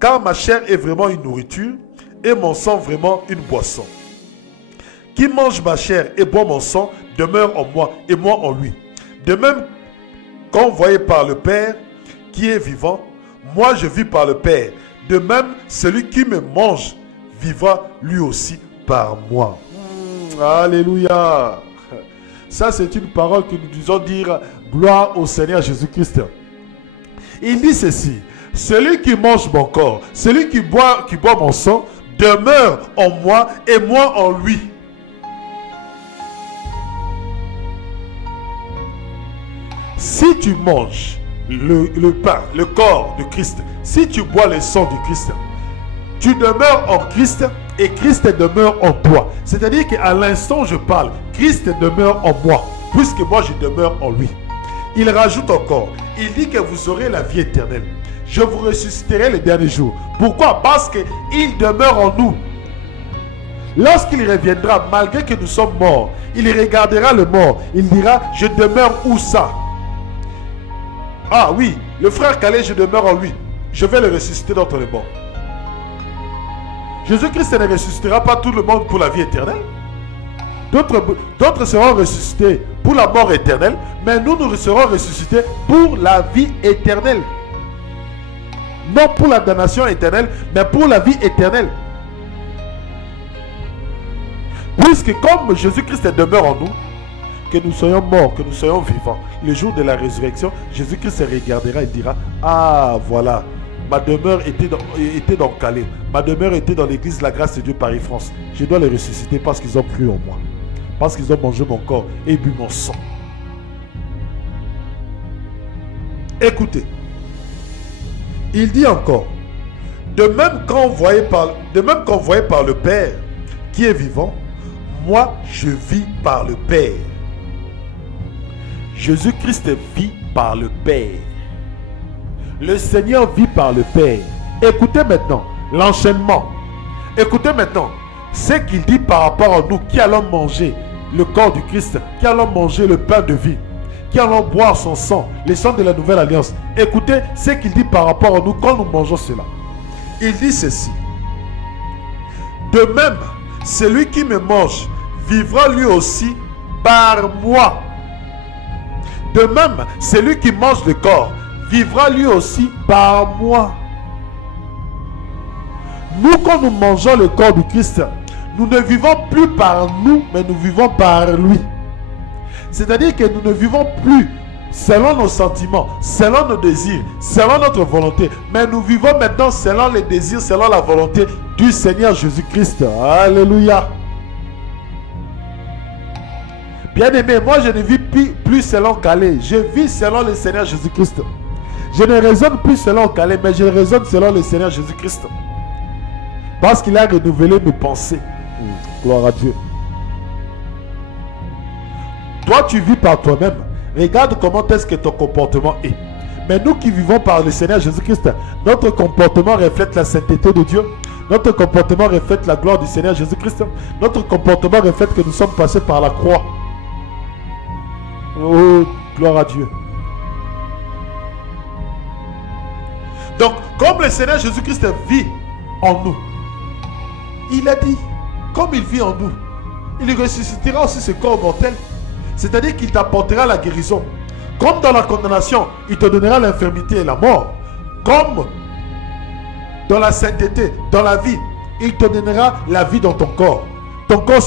car ma chair est vraiment une nourriture et mon sang vraiment une boisson. Qui mange ma chair et boit mon sang demeure en moi et moi en lui. De même qu'envoyé par le Père qui est vivant, moi je vis par le Père. De même, celui qui me mange vivra lui aussi par moi. Alléluia. Ça, c'est une parole que nous disons dire gloire au Seigneur Jésus-Christ. Il dit ceci: celui qui mange mon corps, celui qui boit mon sang, demeure en moi et moi en lui. Si tu manges le pain, le corps de Christ, si tu bois le sang du Christ, tu demeures en Christ et Christ demeure en toi. C'est-à-dire qu'à l'instant où je parle, Christ demeure en moi, puisque moi je demeure en lui. Il rajoute encore, il dit que vous aurez la vie éternelle. Je vous ressusciterai le dernier jour. Pourquoi? Parce qu'il demeure en nous. Lorsqu'il reviendra, malgré que nous sommes morts, il regardera le mort. Il dira, je demeure où ça? Ah oui, le frère Calais, je demeure en lui. Je vais le ressusciter d'entre les morts. Jésus-Christ ne ressuscitera pas tout le monde pour la vie éternelle. D'autres seront ressuscités pour la mort éternelle, mais nous serons ressuscités pour la vie éternelle. Non pour la damnation éternelle, mais pour la vie éternelle. Puisque comme Jésus-Christ demeure en nous, que nous soyons morts, que nous soyons vivants, le jour de la résurrection, Jésus-Christ se regardera et dira, ah voilà, ma demeure était dans Calais, ma demeure était dans l'église de la grâce de Dieu Paris-France. Je dois les ressusciter parce qu'ils ont cru en moi, parce qu'ils ont mangé mon corps et bu mon sang. Écoutez, il dit encore, de même qu'envoyé par le Père qui est vivant, moi je vis par le Père. Jésus-Christ vit par le Père. Le Seigneur vit par le Père. Écoutez maintenant l'enchaînement. Écoutez maintenant ce qu'il dit par rapport à nous qui allons manger le corps du Christ, qui allons manger le pain de vie, qui allons boire son sang, le sang de la nouvelle alliance. Écoutez ce qu'il dit par rapport à nous quand nous mangeons cela. Il dit ceci: de même, celui qui me mange vivra lui aussi par moi. De même, celui qui mange le corps vivra lui aussi par moi. Nous, quand nous mangeons le corps du Christ, nous ne vivons plus par nous, mais nous vivons par lui. C'est-à-dire que nous ne vivons plus selon nos sentiments, selon nos désirs, selon notre volonté, mais nous vivons maintenant selon les désirs, selon la volonté du Seigneur Jésus-Christ. Alléluia. Bien-aimé, moi je ne vis plus selon Calais, je vis selon le Seigneur Jésus-Christ. Je ne raisonne plus selon Calais, mais je raisonne selon le Seigneur Jésus-Christ. Parce qu'il a renouvelé mes pensées. Gloire à Dieu. Toi, tu vis par toi-même. Regarde comment est-ce que ton comportement est. Mais nous qui vivons par le Seigneur Jésus-Christ, notre comportement reflète la sainteté de Dieu. Notre comportement reflète la gloire du Seigneur Jésus-Christ. Notre comportement reflète que nous sommes passés par la croix. Oh, gloire à Dieu. Donc, comme le Seigneur Jésus-Christ vit en nous, il a dit, comme il vit en nous, il ressuscitera aussi ce corps mortel. C'est-à-dire qu'il t'apportera la guérison. Comme dans la condamnation, il te donnera l'infirmité et la mort. Comme dans la sainteté, dans la vie, il te donnera la vie dans ton corps. Ton corps